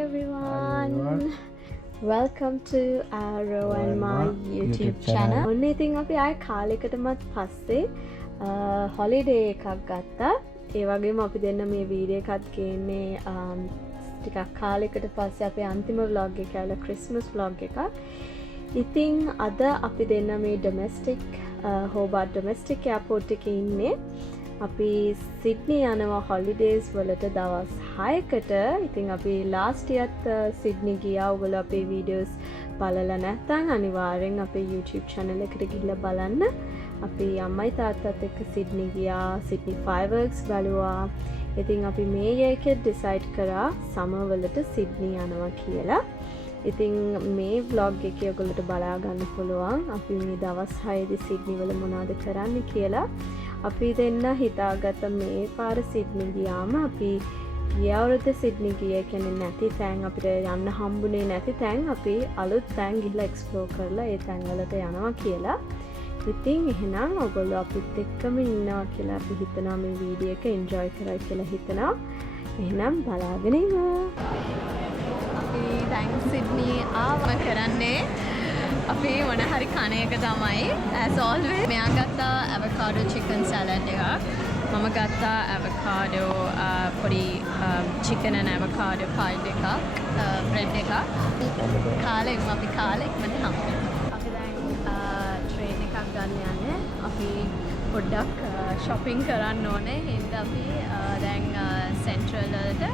everyone. Welcome to Arrow and my YouTube channel. ඔන්න ඉතින් අපි ආය කාලයකටමත් පස්සේ holiday එකක් ගත්තා. ඒ වගේම අපි දෙන්න මේ වීඩියෝ එකත් ගේන්නේ ටිකක් කාලයකට පස්සේ අපේ අන්තිම vlog එක ඇවිල්ලා Christmas vlog එකක්. ඉතින් අද අපි දෙන්න මේ Hobart domestic airport එකේ ඉන්නේ. අපි සිඩ්නි යනවා holidays වලට දවස් 6කට. ඉතින් අපි last yearත් සිඩ්නි ගියා. ඔයගොල්ලෝ අපේ videos බලලා නැත්නම් අනිවාර්යෙන් අපේ YouTube channel එකට ගිහිල්ලා බලන්න. අපි අම්මයි තාත්තත් එක්ක සිඩ්නි ගියා. Sydney fireworks බලුවා. ඉතින් අපි මේ එකේ decide කරා summer වලට සිඩ්නි යනවා කියලා. ඉතින් මේ vlog එකේ ඔයගොල්ලෝට බලා ගන්න පුළුවන් අපි මේ දවස් 6 දී සිඩ්නි වල මොනවද කරන්නේ කියලා. අපි දෙන්න හිතාගත්ත මේ පාර සිඩ්නි ගියාම අපි ගිය අවුරුද්ද සිඩ්නි ගියේ කියන්නේ නැති තැන් අපිට යන්න හම්බුනේ නැති තැන් අපි අලුත් තැන් ගිහලා එක්ස්ප්ලෝර් කරලා ඒ තැන් වලට යනවා කියලා. ඉතින් එහෙනම් ඔයගොල්ලෝ අපිත් එක්කම ඉන්නවා කියලා අපි හිතනවා මේ වීඩියෝ එක එන්ජොයි කරයි කියලා හිතනවා. එහෙනම් බලාගෙන ඉමු. අපි දැන් සිඩ්නි ආව කරන්නේ අපි මොන හරි කණ එක තමයි as always මෙයා ගත්තා avocado chicken salad එකක් මම ගත්තා avocado පොඩි chicken and avocado pie එකක් bread එකක් කාලෙක අපි කාලෙක මම අපි දැන් train එකක් ගන්න යන්නේ අපි පොඩ්ඩක් shopping කරන්න ඕනේ හින්දා අපි දැන් central වලට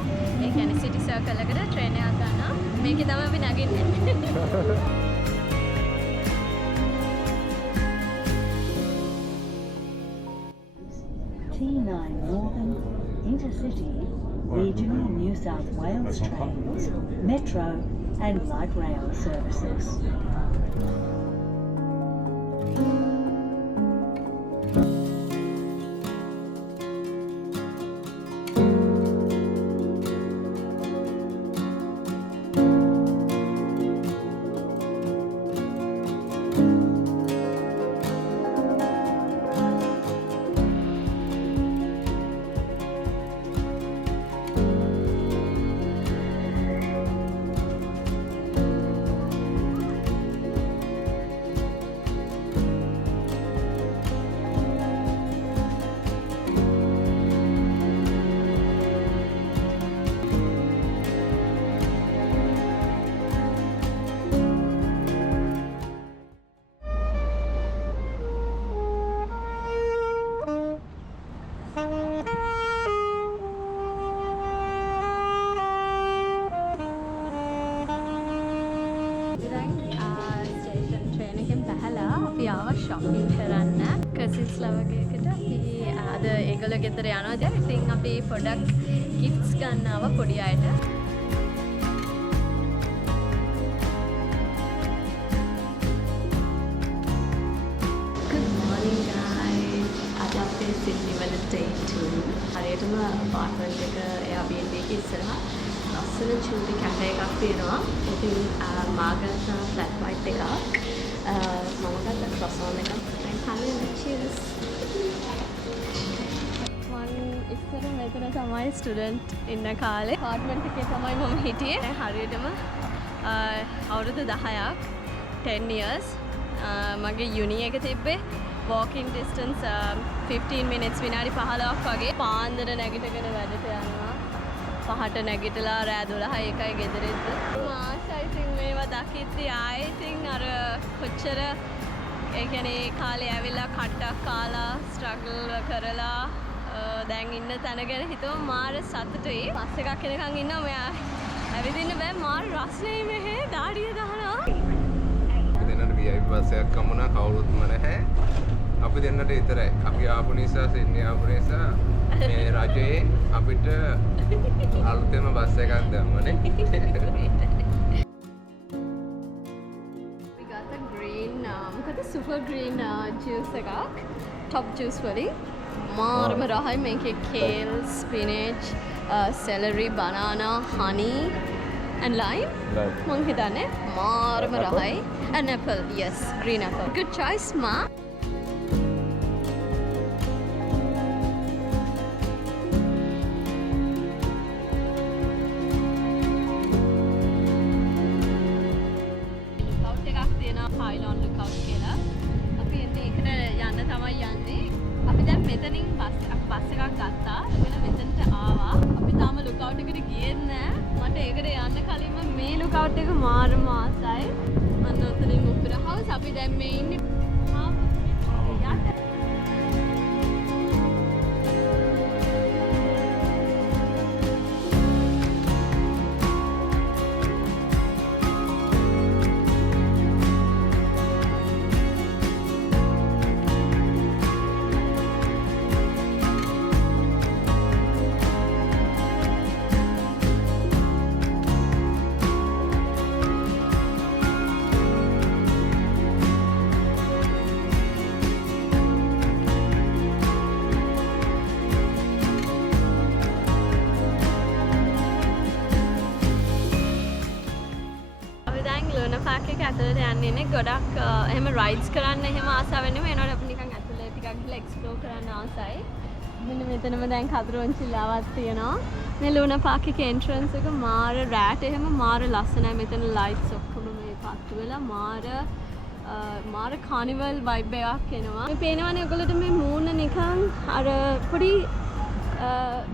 ඒ කියන්නේ city circle එකට train එකක් ගන්නවා මේකේ තමයි අපි නැගින්නේ T9 Northern, Intercity, Regional New South Wales trains, Metro and Light Rail services. shopping කරන්න cousins ලවගේකට අපි අද ඒගොල්ලෝ ගෙදර යනවාද ඉතින් අපි පොඩක් gifts ගන්නව පොඩි අයට good morning guys අද අපේ සිඩ්නි වල day 2 හරියටම apartment එක Airbnb එකේ ඉස්සරහා ලස්සන චූටි කැෆේ එකක් තියෙනවා ඉතින් මා ගත්ත flat white එකක් මම ගත්ත croissant එකක් දැන් කන්නේ cheers මම ඉස්සර මෙතන තමයි ස්ටුඩන්ට් ඉන්න කාලේ apartment එකේ තමයි මම හිටියේ දැන් හරියටම අවුරුදු 10ක් 10 years මගේ uni එක තිබ්බේ walking distance 15 minutes විනාඩි 15ක් වගේ පාන්දර නැගිටගෙන වැඩට යනවා පහට නැගිටලා රෑ 12යි එකයි ගෙදර ඉන්න මාසයි ඉතින් මේවා දකිද්දී ආයේ ඉතින් අර කොච්චර ඒ කියන්නේ කාලේ ඇවිල්ලා කට්ටක් කාලා ස්ට්‍රගල් කරලා දැන් ඉන්න තැන ගැන හිතුවම මාර සතුටුයි බස් එකක් එනකන් ඉන්නවා මෙයා ඇවිදින්න බෑ මාර රස්නේ මෙහෙ දාඩිය දානවා අපි දෙන්නට VIP බස් එකක් කමුණා කවුරුත්ම නැහැ අපි දෙන්නට විතරයි අපි ආපු නිසා සිඩ්නි ආපු නිසා මේ රජයේ අපිට අලුතෙන්ම බස් එකක් දැම්මනේ we got the green මොකද super green juice එකක් top juice වලින් මාරම රහයි මේකේ kale spinach celery banana honey and lime මං හිතන්නේ මාරම රහයි and apple yes green apple good choice ma ඒකට යන්න කලින්ම මේ ලුකවුට් එක මාරම ආසයි. අන්න ඔතනින් ඔපෙරා හවුස් අපි දැන් මේ ඉන්නේ යට. පාක් එක ඇතුළට යන්නේ නේ ගොඩක් එහෙම රයිඩ්ස් කරන්න එහෙම ආසාව වෙන්නේ ඒනොට අපි නිකන් ඇතුළේ ටිකක් ගිහලා එක්ස්ප්ලෝර් කරන්න ආසයි. මෙන්න මෙතනම දැන් කතරොන්චිලාවක් තියෙනවා. මේ ලුනා පාක් එකේ එන්ට්‍රන්ස් එක මාර රෑට එහෙම මාර ලස්සනයි. මෙතන ලයිට්ස් ඔක්කොම මේ පත්තු වෙලා මාර කානිවල් වයිබ් එකක් එනවා. මේ පේනවනේ ඔයගොල්ලෝට මේ මූණ නිකන් අර පොඩි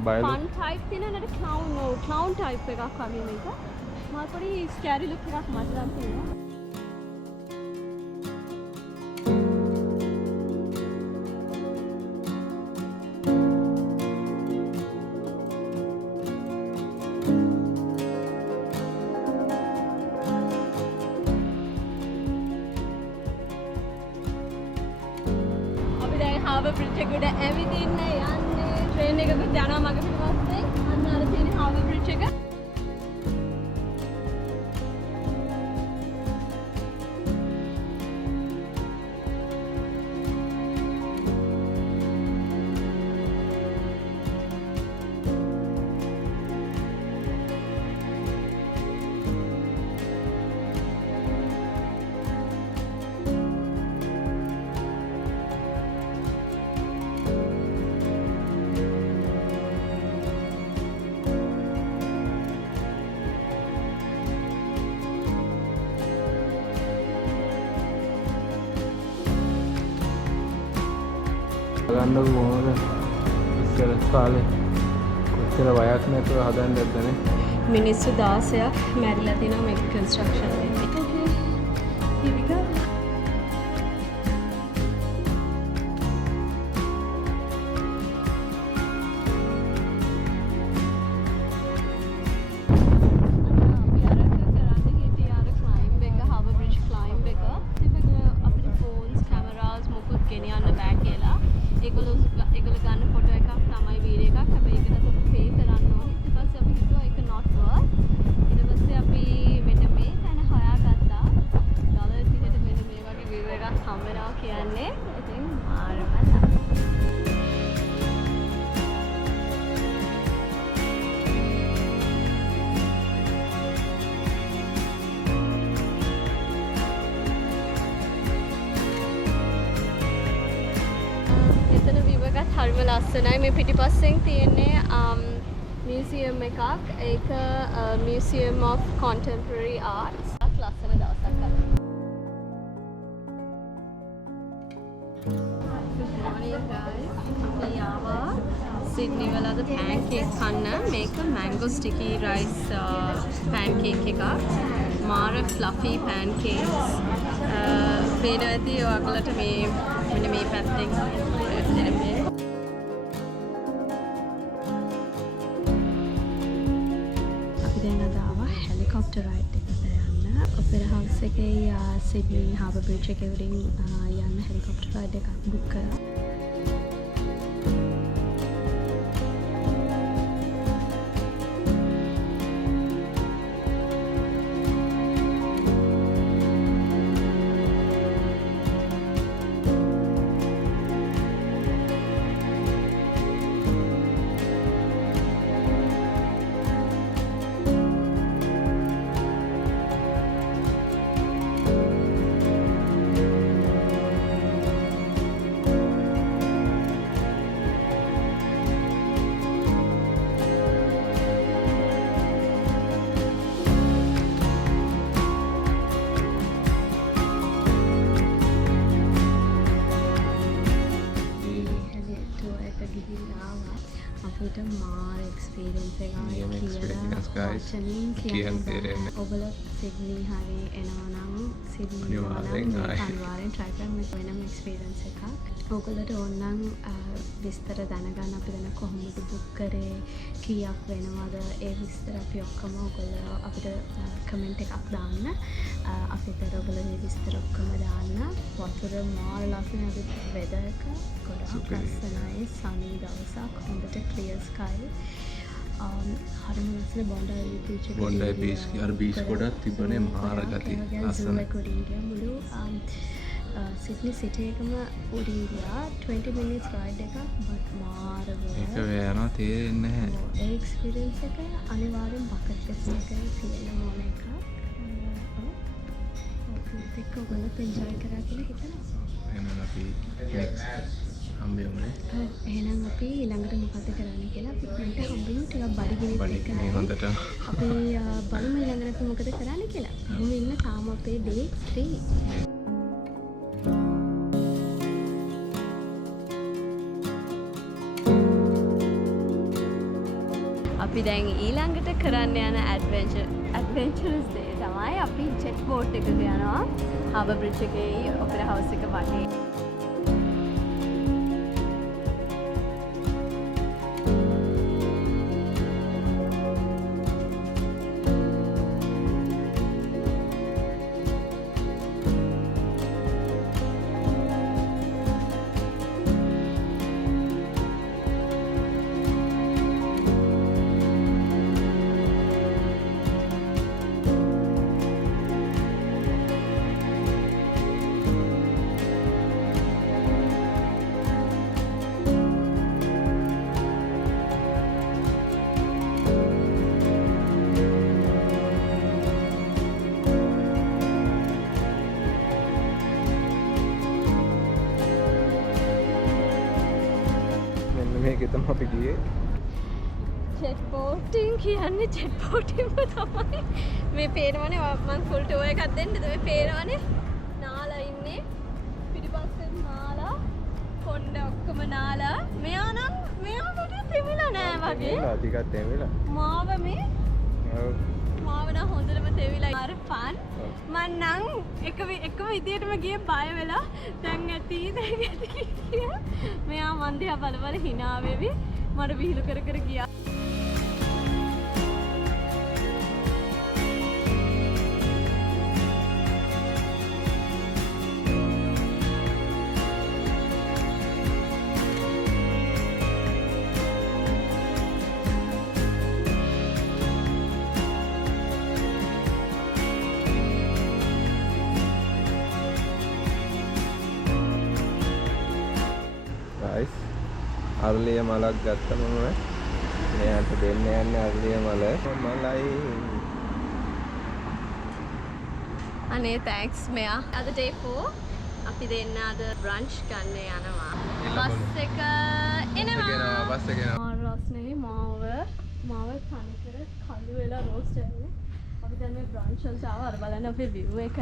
ෆන් ටයිප් තියෙන නේද ක්ලවුන් ටයිප් එකක් වගේ මේක. මාත් පොඩි ස්කෑරි ලුක් එකක් මට නම් තියෙනවා. අපි දැන් හාබර් බ්‍රිජ් එකට ඇවිදින්න යන්නේ. ට්‍රේන් එකකුත් යනවා මග පිටිපස්සේ. අන්න අර තියෙන හාබර් බ්‍රිජ් එක. ගන්න කොහොමද ඉස්සර කාලේ කොච්චර වයක් නැතුව හදන්න ඇද්දනේ. මිනිස්සු 16ක් මැරිලා තිනවා මේක කන්ස්ට්‍රක්ෂන් එකේ. Okay. Here we go. හරිම ලස්සනයි. මේ පිටිපස්සෙන් තියෙන්නේ මියුසියම් එකක්. ඒක මියුසියම් of contemporary arts. ලස්සන දවසක් අද. Good morning guys. අපි ආවා සිඩ්නි වල අද pancake කන්න. මේක mango sticky rice pancake එකක්. මාර fluffy pancakes. පේනවා ඇති ඔයගලට මේ මෙන්න මේ පැත්තෙන් helicopter ride එකට යන්න. ඔපෙරා හවුස් එකේ සිඩ්නි හාබර් බ්‍රිජ් එකේ උඩින් යන්න helicopter ride එකක් book කරා. කියන්න තේරෙන්නේ. ඔබල සිඩ්නි හරි එනවා නම් සිඩ්නි අනිවාර්යෙන් try කරන්න වෙනම experience එකක්. ඔයගොල්ලන්ට ඕනනම් විස්තර දැනගන්න අපි දැන් කොහොමද book කරේ කීයක් වෙනවද ඒ විස්තර අපි ඔක්කොම ඔයගොල්ලෝ අපිට comment එකක් දාන්න. අපි ඔයගොල්ලෝ විස්තර ඔක්කොම දාන්න. වතුර මාර ලස්සන අද weather එක ගොඩක් ලස්සනයි. sunny දවසක් හොඳට clear sky. හරිම ලස්සන බොන්ඩයි බීච් අර බීච් ගොඩක් තිබුණේ මාර ගතිය ලස්සනයි. මුළු සිඩ්නි සිටි එකම උඩින් ගියා 20 minutes ride එකක් but මාර ඒක වෙනවා තේරෙන්නේ නැහැ. ඒ experience එක අනිවාර්යෙන් bucket list එකේ තියෙන ඕන එකක්. ඒක ඔයගොල්ලෝ enjoy කරා කියලා හිතනවා. එහෙනම් අපි next හම්බෙමුනේ. එහෙනම් අපි ඊළඟට මොකද කරන්න කියලා අපි මන්ට හම්බෙමු ටිකක් බඩගිනිත් එක්ක. මේ හොඳට අපි බලමු ඊළඟට අපි මොකද කරන්න කියලා. අපි ඉන්න තාම අපේ day 3. අපි දැන් ඊළඟට කරන්න යන ඇඩ්වෙන්චරස් දේ තමයි අපි ජෙට් බෝට් එකක යනවා හාබර් බ්‍රිජ් එකේ ඔපෙරා හවුස් එක වටේ. මේකෙතම අපි ගියේ ජෙට් බෝටින් කියන්නේ ජෙට් බෝටින්ම තමයි මේ පේනවනේ මම ෆුල් ටුවර් එකක් දෙන්නද මේ පේනවනේ නාලා ඉන්නේ පිටිපස්සෙන් නාලා කොණ්ඩ ඔක්කොම නාලා මෙයා පිටේ තෙමිලා නෑ වගේ ටිකක් තෙමිලා මාව නම් හොඳටම තෙවිලා අර ෆන් මං නම් එකම විදියටම ගියේ බය වෙලා දැන් ඇති කියලා මෙයා මන් දිහා බල hina වෙවි මට විහිළු කර ගියා. අරලිය මලක් ගත්තම මෙයාට දෙන්න යන්නේ අරලිය මලයි. අනේ තැන්ක්ස් මෙයා. අද day 4 අපි දෙන්න අද බ්‍රන්ච් ගන්න යනවා. බස් එක එනවා. බස් එක එනවා. රස්නේ මාව තනිකර කළු වෙලා රෝස්ට් වෙන්නේ. අපි දැන් මේ බ්‍රන්ච් වලට ආව අර බලන්න අපේ view එක.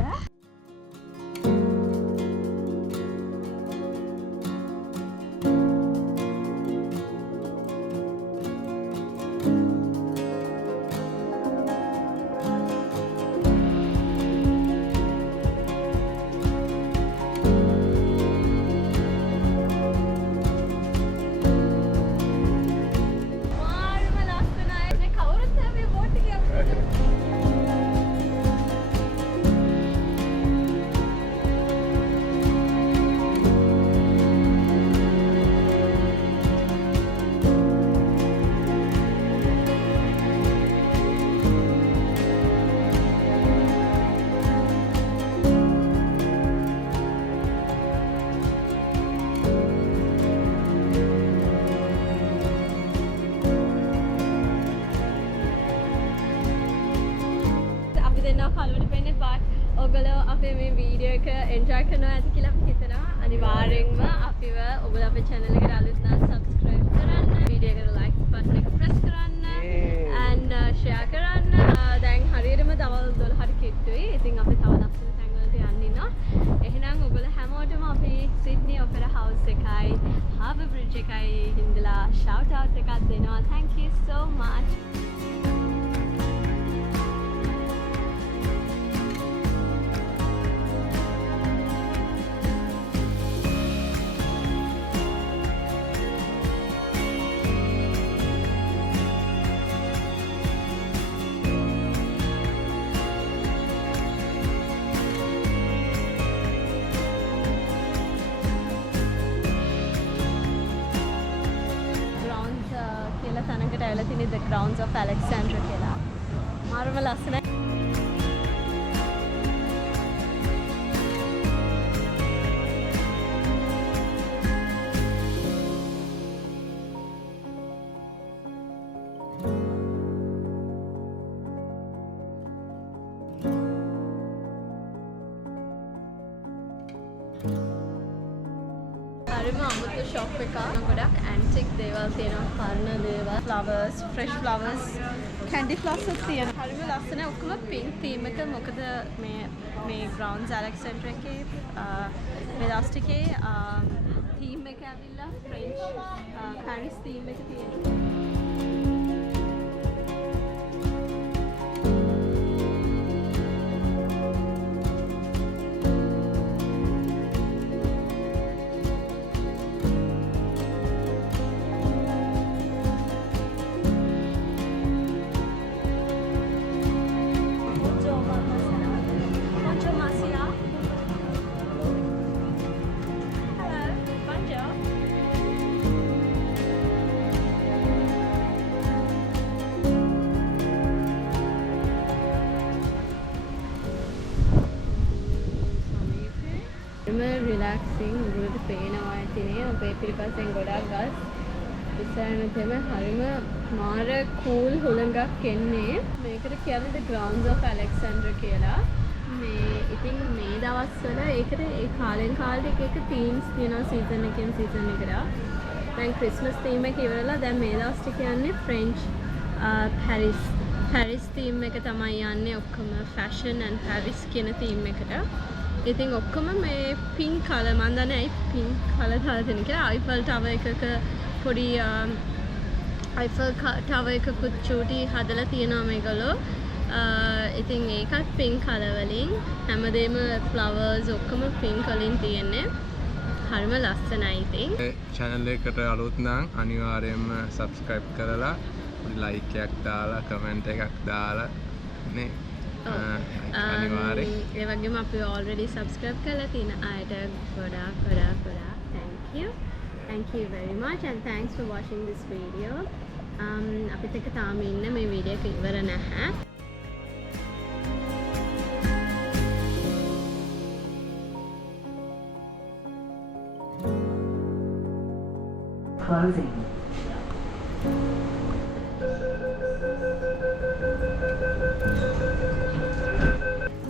ඔගොල්ලෝ අපේ මේ වීඩියෝ එක එන්ජොයි කරනවා ඇති කියලා අපි හිතනවා. අනිවාර්යෙන්ම අපිව ඔයගොල්ලෝ අපේ channel එකට අලුත් නම් subscribe කරන්න, වීඩියෝ එකට like button එක press කරන්න and share කරන්න. දැන් හරියටම දවල් 12ට කිට්ටුයි. ඉතින් අපි තව ලස්සන තැන් වලට යන්න ඉන්නවා. එහෙනම් ඔයගොල්ලෝ හැමෝටම අපි සිඩ්නි ඔපෙරා හවුස් එකයි, හාබර් බ්‍රිජ් එකයි හින්දලා shout out එකක් දෙනවා. Thank you so much. තියෙන්නේ the grounds of Alexandra කියලා. මාරම ලස්සනයි. හරිම අමුතු ෂොප් එකක්. ගොඩක් ඇන්ටික් දේවල් තියෙනවා, පරණ දේවල්, flowers, fresh flowers, candy flosses තියෙනවා. හරිම ලස්සනයි. ඔක්කොම pink theme එක. මොකද මේ grounds Alexandra එකේ මේ last එකේ theme එක ඇවිල්ලා French Paris theme එක තියෙනවා. රිලැක්සිං උඩට පේනවා ඇතිනේ අපේ පිටිපස්සෙන් ගොඩක් ගස් ඉස්සරහට තෙම හරිම මාර කූල් හුළඟක් එන්නේ මේකට කියන්නේ the grounds of Alexandra කියලා මේ ඉතින් මේ දවස්වල ඒකට ඒ කාලෙන් කාලට එක themes තියෙනවා season එකෙන් season එකට දැන් Christmas theme එක ඉවරලා දැන් මේ දවස්ට කියන්නේ French Paris theme එක තමයි යන්නේ ඔක්කොම fashion and Paris කියන theme එකට ඉතින් ඔක්කොම මේ pink color මන් දන්නේ ඇයි pink color දාලා තියෙන කියලා Eiffel Tower එකක පොඩි Eiffel Tower එකකුත් චූටි හදලා තියෙනවා මේගොල්ලෝ ඉතින් ඒකත් pink color වලින් හැමදේම flowers ඔක්කොම pink වලින් තියෙන්නේ හරිම ලස්සනයි ඉතින් channel එකට අලුත් නම් අනිවාර්යයෙන්ම subscribe කරලා පොඩි like එකක් දාලා comment එකක් දාලා නේ අනිවාර්යෙන් ඒ වගේම අපි already subscribe කරලා තියෙන අයට ගොඩාක් thank you very much and thanks for watching this video අපිත් එක්ක තාම ඉන්න මේ වීඩියෝ එක ඉවර නැහැ Closing.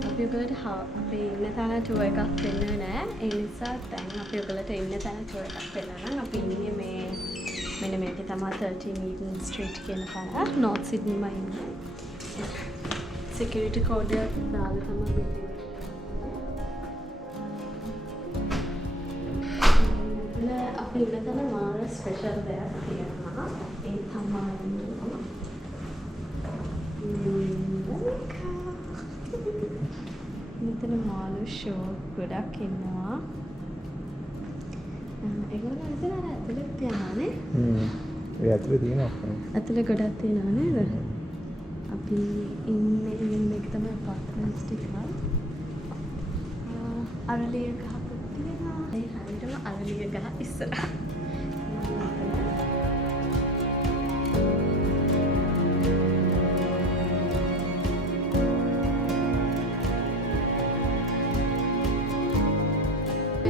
අපි ඔයගලට අපි ඉන්න තැන ටුවර් එකක් දෙන්නේ නැහැ. ඒ නිසා දැන් අපි ඔයගලට ඉන්න තැන ටුවර් එකක් දෙන්නම්. අපි ඉන්නේ මේ මෙන්න මේකේ තමයි 13 Eden Street කියන තැන. North Sydney මම ඉන්නේ. Security code එක දාලා තමයි ඉන්නේ. අපි ඉන්න තැන මාර ස්පෙෂල් දෙයක් තියෙනවා. ඒ තමයි මෙතන මාළු ෂෝ ගොඩක් ඉන්නවා. ඒගොල්ලෝ හිතන අර ඇතුළේ තියනවානේ. ඒ ඇතුළේ තියෙනවා. ඇතුළේ ගොඩක් තියෙනවා නේද? අපි ඉන්නේ මේක තමයි apartments ටික. අරලිය ගහකුත් තියෙනවා. ඒ හරියටම අරලිය ගහ ඉස්සරහ.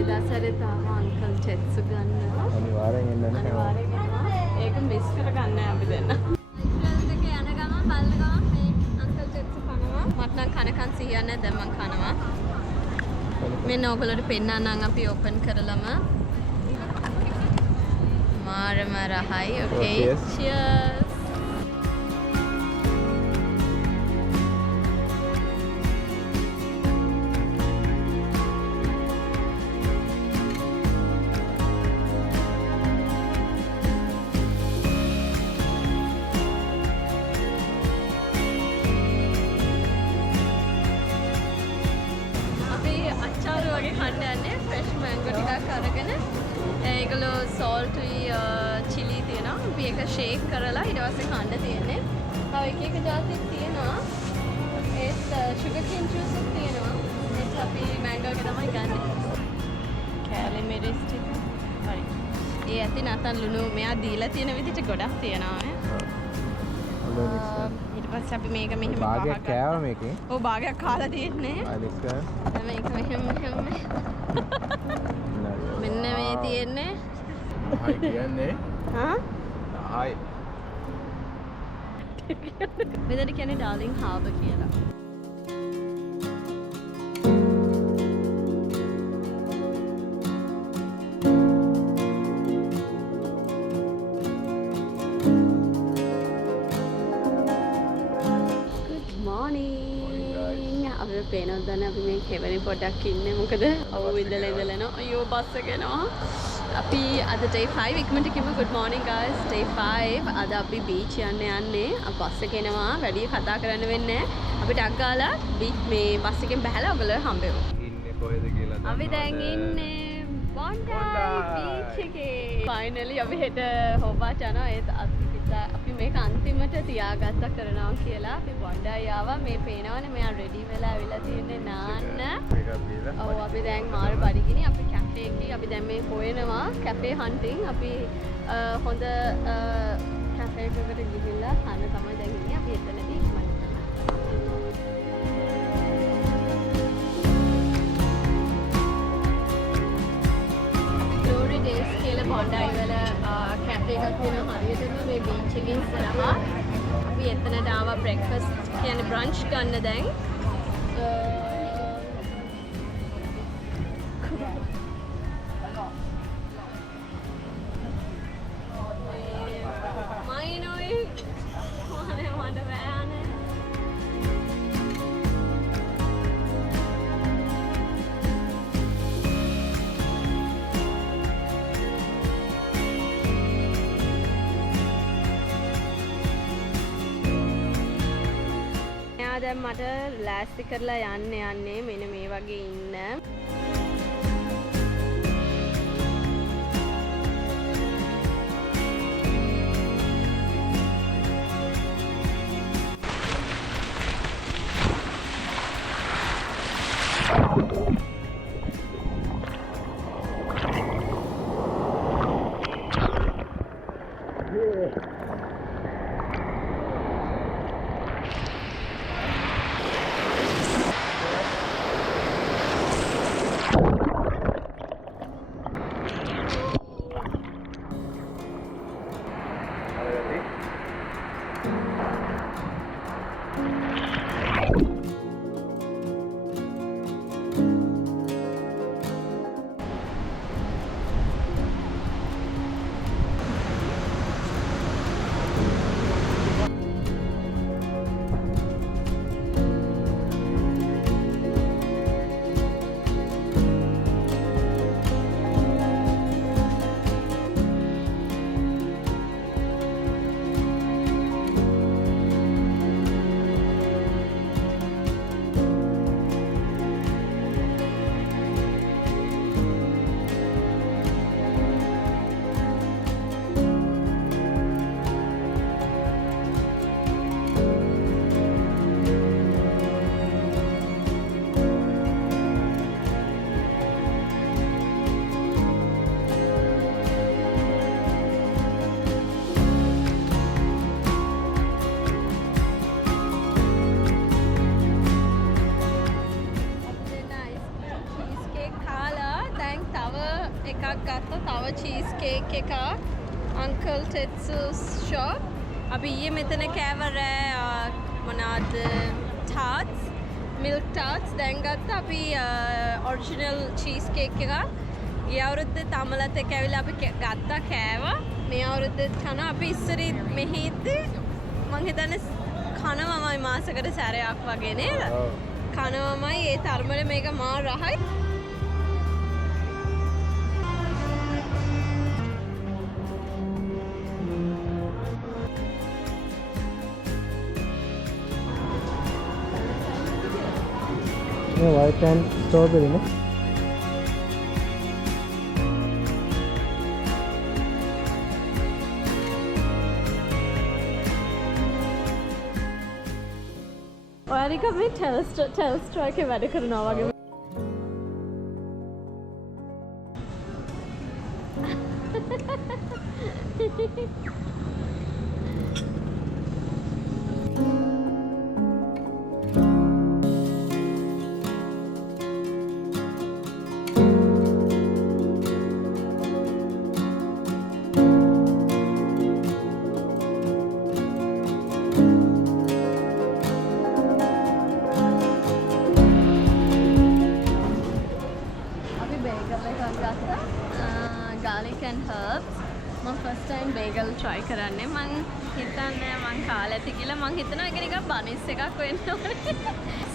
දසරේ තාම අන්කල් චෙත්සු ගන්නවා. අනිවාර්යෙන් එන්න අනිවාර්යෙන් එනවා. ඒක මිස් කරගන්න අපි දෙන්න. ඉස්රායෙල් දෙක යන ගමන් බලන ගමන් මේ අන්කල් චෙත්සු කනවා. මට නම් කනකන් සිහියක් නැහැ දැන් මම කනවා. මෙන්න ඔයගොල්ලෝට පෙන්නන්නම් අපි open කරලම. මාරම රහයි. Okay. Cheers. fresh mango ටිකක් අරගෙන ඒගොල්ලෝ salty chili තියෙනවා. අපි ඒක shake කරලා ඊට පස්සේ කන්න තියෙන්නේ. තව එක එක જાතික් තියෙනවා. ඒත් sugar cane juice එකක් තියෙනවා. ඒත් අපි mango එක තමයි ගන්නෙ. කැලේ මිරිස් ටික. හරි. ඒ ඇති නැතන් ලුණු මෙයා දීලා තියෙන විදිහට ගොඩක් තියෙනවා නේ. ඊට පස්සේ අපි මේක මෙහෙම භාගයක් කෑවා මේකෙන්. ඔව් භාගයක් කාලා තියෙන්නේ. අනික මේක මෙහෙම මෙන්න මේ තියෙන්නේ. හයි කියන්නේ. හා? හයි. මෙතන කියන්නේ ඩාර්ලින් හාබර් කියලා. පේනොත් දන්නේ අපි මේ කෙවරි පොඩක් ඉන්නේ මොකද අවු ඉඳලා ඉඳලා අයියෝ බස් එක එනවා අපි අද day 5 ඉක්මනට කිව්ව good morning guys day 5 අද අපි beach යන්නේ බස් එක එනවා වැඩි කතා කරන්න වෙන්නේ අපි ටක් ගාලා මේ බස් එකෙන් බහලා ඔයගොල්ලෝ හම්බෙමු ඉන්නේ කොහෙද කියලා දන්නවද? අපි දැන් ඉන්නේ Bondi beach එකේ finally අපි හෙට හොබාට් යනවා ඒත් අපි මේක අන්තිමට තියාගත්ත කරනවා කියලා අපි Bondi ආවා මේ පේනවනේ මෙයා රෙඩි වෙලා අවිලා තියෙන්නේ නාන්න ඔව් අපි දැන් මාර බඩගිනි අපි කැෆේ එකේ අපි දැන් මේ හොයනවා කැෆේ හන්ටින් අපි හොඳ කැෆේ එකකට ගිහිල්ලා කන්න තමයි දැන් ඉන්නේ අපි එතනදී ඉක්මනට Glory Days කියලා Bondi වල කැෆේ එකක් තියෙනවා හරියටම මේ බීච් එකේ ඉස්සරහා අපි එතනට ආවා බ්‍රෙක්ෆාස්ට් කියන්නේ බ්‍රන්ච් ගන්න දැන් දැන් මට ලෑස්ති කරලා යන්නේ මෙන්න මේ වගේ ඉන්න තව චීස් කේක් එකක් අංකල් ටෙට්සුස් ෂොප් අපි ඊයේ මෙතන කෑව රෑ මොනවාද ටාට්ස් මිල්ක් ටාට්ස් දැන් ගත්තා අපි ඔරිජිනල් චීස් කේක් එකක් ගිය අවුරුද්දේ තමලත් එක්ක ඇවිල්ලා අපි ගත්තා කෑවා මේ අවුරුද්දේත් කනවා අපි ඉස්සරි මෙහි ඉද්දි මං හිතන්නේ කනවමයි මාසෙකට සැරයක් වගේ නේද කනවමයි ඒ තරමට මේක මා රහයි white and strawberry ne ඔයාලික මේ ටෙල්ස්ට්‍රා එකේ වැඩ කරනවා වගේ time bagel try කරන්නේ. මං හිතන්නේ මං කාලා ඇති කියලා. මං හිතනවා ඒක නිකන් බනිස් එකක් වෙන්න ඕනේ.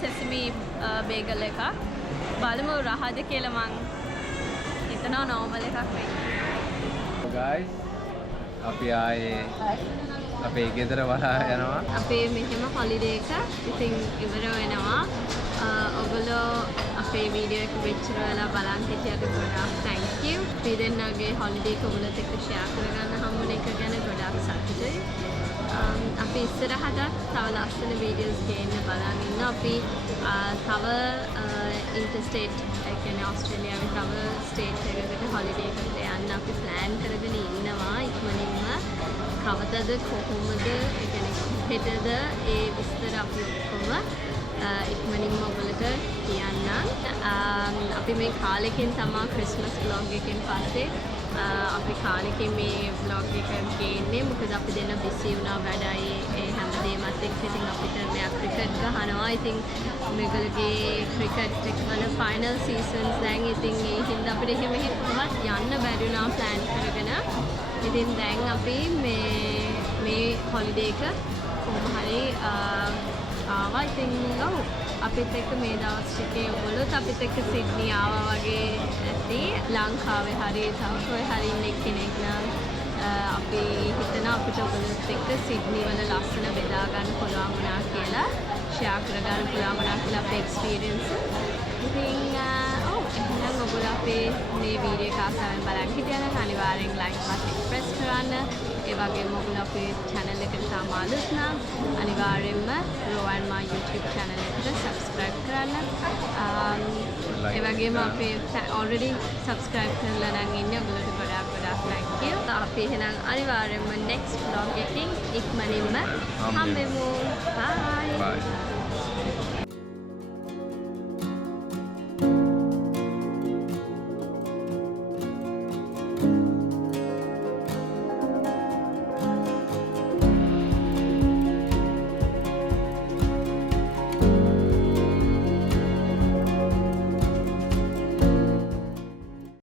sesame bagel එකක්. බලමු රහද කියලා මං හිතනවා normal එකක් වෙන්න. guys අපි ආයේ අපේ ගෙදර වලා යනවා. අපේ මෙහෙම holiday එක ඉතින් ඉවර වෙනවා. ඔගොල්ලෝ අපේ වීඩියෝ එක මෙච්චර වෙලා බලන් හිටියට ගොඩාක් thank you. අපි දෙන්නගේ holiday එක ඔයගොල්ලොත් එක්ක share කරගන්න හම්බුන එක ගැන ගොඩාක් සතුටුයි. අපි ඉස්සරහට තව ලස්සන වීඩියෝස් ගේන්න බලන් ඉන්න. අපි තව interstate ඒ කියන්නේ ඕස්ට්‍රේලියාවේ තව ස්ටේට් එකකට holiday එකකට යන්න අපි plan කරගෙන ඉන්නවා ඉක්මනින්ම. කවදද කොහොමද ඒ කියන්නේ හෙටද ඒ විස්තර අපි ඔක්කොම ඉක්මනින්ම ඔයගලට කියන්නම්. අපි මේ කාලෙකින් තමයි ක්‍රිස්මස් vlog එකෙන් පස්සේ අපි කාලෙකින් මේ vlog එක ගේන්නේ. මොකද අපි දෙන්න busy වුණා වැඩයි ඒ හැමදේමත් එක්ක. ඉතින් අපිට මෙයා ක්‍රිකට් ගහනවා. ඉතින් මේගොල්ලෝගේ ක්‍රිකට් එක වල ෆයිනල් සීසන්ස් දැන් ඉතින් ඒ හින්දා අපිට එහෙම හිතුවත් යන්න බැරි වුණා plan කරගෙන. ඉතින් දැන් අපි මේ හොලිඩේ එක කොහොම හරි ආවා. ඉතින් ඔව් අපිත් එක්ක මේ දවස් ටිකේ ඔයගොල්ලොත් අපිත් එක්ක සිඩ්නි ආවා වගේ ඇති. ලංකාවේ හරි තව කොයි හරි ඉන්න කෙනෙක් නම් අපි හිතන අපිට ඔයගොල්ලොත් එක්ක සිඩ්නි වල ලස්සන බෙදා ගන්න පුළුවන් වුණා කියලා ෂෙයා කර ගන්න පුළුවන් වුණා කියලා අපේ එක්ස්පීරියන්ස්. ඉතින් එහෙනම් ඔයගොල්ලෝ අපේ මේ වීඩියෝ එක ආසාවෙන් බලන් හිටියනම් අනිවාර්යෙන් like button press කරන්න. ඒ වගේම ඔයගොල්ලෝ අපේ channel එකට තාම අලුත් නම් අනිවාර්යෙන්ම Rowan Ma YouTube channel එකට subscribe කරන්න. ඒ වගේම අපේ already subscribe කරලා නම් ඉන්නේ ඔයගොල්ලෝට ගොඩාක් thank you. අපි එහෙනම් අනිවාර්යෙන්ම next vlog එකකින් ඉක්මනින්ම හම්බෙමු. Bye. Bye.